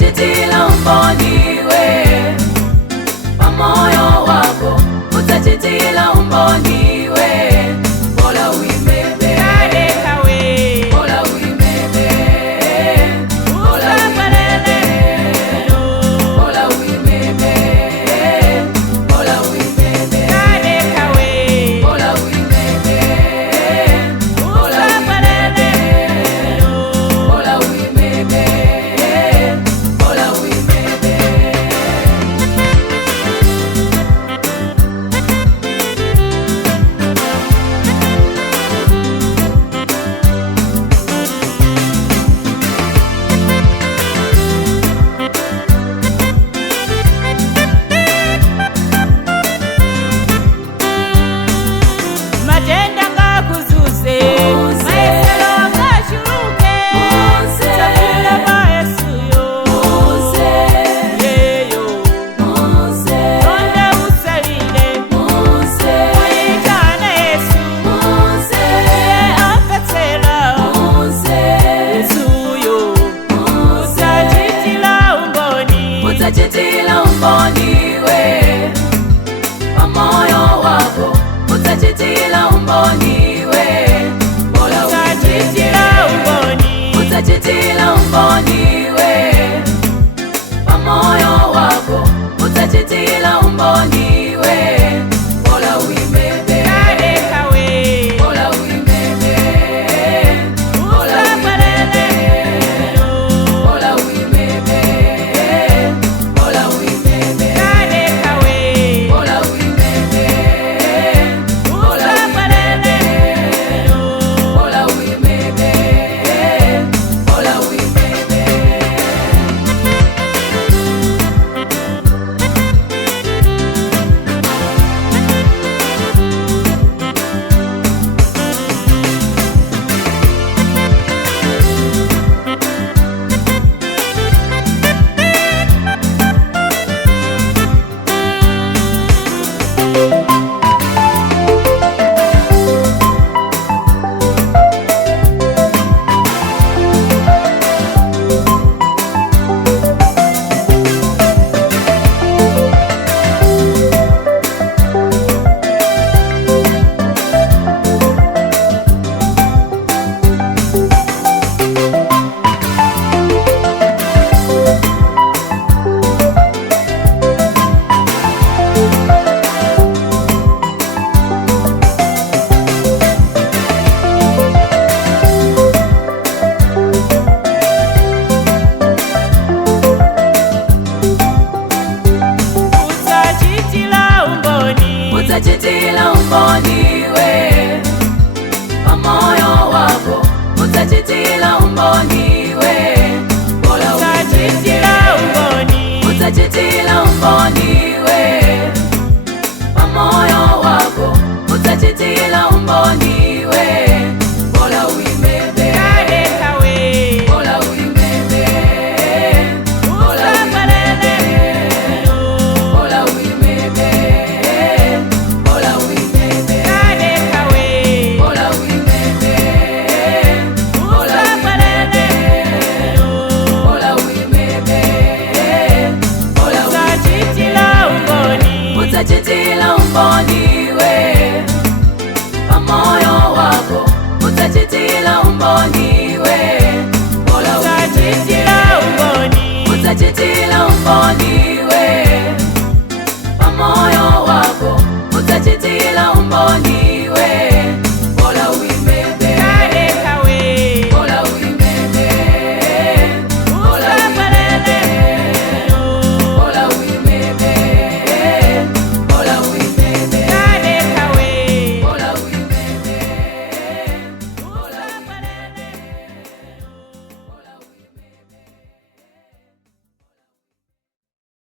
utajitila umboniwe, pamoyo wako utajitila umboniwe, bola uimebe, bola uimebe, bola uimebe, bola uimebe, bola uimebe, bola uimebe, bola uimebe, bola uimebe, bola uimebe. Matenda ngakuzuze, maesero ngashuke, sabila maesuyo, yeyo, ronda usalile, uitana Yesu, ye akatela, Yesuyo, utajitila umboni, Utajitila umboniwe, pamoyo wako utajitila umboniwe, bola utajitila umboni, utajitila umboniwe, pamoyo wako utajitila umboniwe, bola uimebe, bola uimebe, bola uimebe, bola uimebe, bola uimebe, bola uimebe, bola uimebe, bola uimebe, bola uimebe. Utajitila umboniwe, pamoyo wako utajitila umboniwe, bola utajitila umboni, utajitila umboniwe, pamoyo wako utajitila umboniwe, bola uimebe, bola uimebe, bola uimebe, bola uimebe, bola uimebe, bola uimebe, bola uimebe, bola uimebe, bola utajitila umboni, utajitila umboniwe, pamoyo wako utajitila umboniwe, bola utajitila umboni, utajitila umboni